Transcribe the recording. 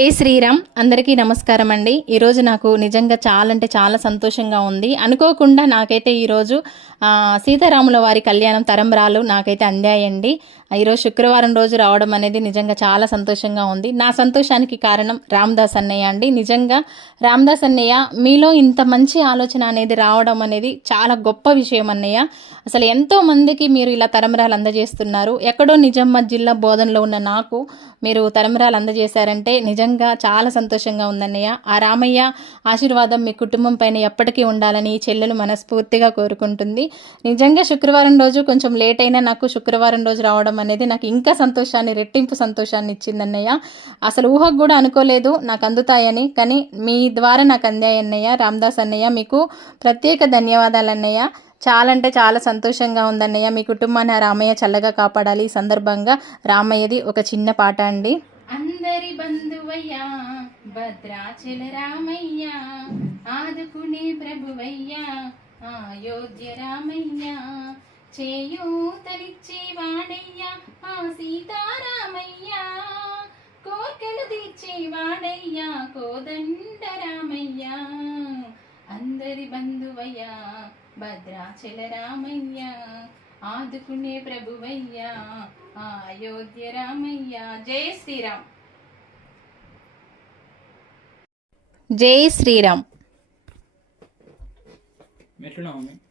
ఏ శ్రీరామ్ అందరికీ నమస్కారం అండి. ఈరోజు నాకు నిజంగా చాలా అంటే చాలా సంతోషంగా ఉంది. అనుకోకుండా నాకైతే ఈరోజు సీతారాముల వారి కళ్యాణం తరంబరాలు నాకైతే అందాయండి. ఈరోజు శుక్రవారం రోజు రావడం అనేది నిజంగా చాలా సంతోషంగా ఉంది. నా సంతోషానికి కారణం రామ్దాస్ అన్నయ్య అండి. నిజంగా రామ్దాస్ అన్నయ్య మీలో ఇంత మంచి ఆలోచన అనేది రావడం అనేది చాలా గొప్ప విషయం అన్నయ్య. అసలు ఎంతో మందికి మీరు ఇలా తరంరాలు అందజేస్తున్నారు. ఎక్కడో నిజామాబాద్ జిల్లా బోధనలో ఉన్న నాకు మీరు తరంరాలు అందజేశారంటే నిజంగా చాలా సంతోషంగా ఉందన్నయ్య. ఆ రామయ్య ఆశీర్వాదం మీ కుటుంబం పైన ఎప్పటికీ ఉండాలని ఈ చెల్లెలు మనస్ఫూర్తిగా కోరుకుంటుంది. నిజంగా శుక్రవారం రోజు కొంచెం లేట్ అయినా నాకు శుక్రవారం రోజు రావడం అనేది నాకు ఇంకా సంతోషాన్ని రెట్టింపు సంతోషాన్ని ఇచ్చిందన్నయ్య. అసలు ఊహకు కూడా అనుకోలేదు నాకు అందుతాయని. కానీ మీ ద్వారా నాకు అందాయి అన్నయ్య రామ్దాస్ అన్నయ్య మీకు ప్రత్యేక ధన్యవాదాలు అన్నయ్య చాలా అంటే చాలా సంతోషంగా ఉందన్నయ్య. మీ కుటుంబాన్ని రామయ్య చల్లగా కాపాడాలి. ఈ సందర్భంగా రామయ్యది ఒక చిన్న పాట అండి. అందరి బంధువయ్యా భద్రాచల రామయ్య ఆదుకునే ప్రభువయ్యా అయోధ్య రామయ్య చేయూతనిచ్చే సీతారామయ్య కోర్కెలు తీర్చే వాడయ్యా కోదండ రామయ్య అందరి బంధువయ్యా భద్రాచల రామయ్య. ఆదుకునే ప్రభువయ్యా అయోధ్య రామయ్య. జై శ్రీరామ్. జై శ్రీరామ్. ఎట్లున్నావు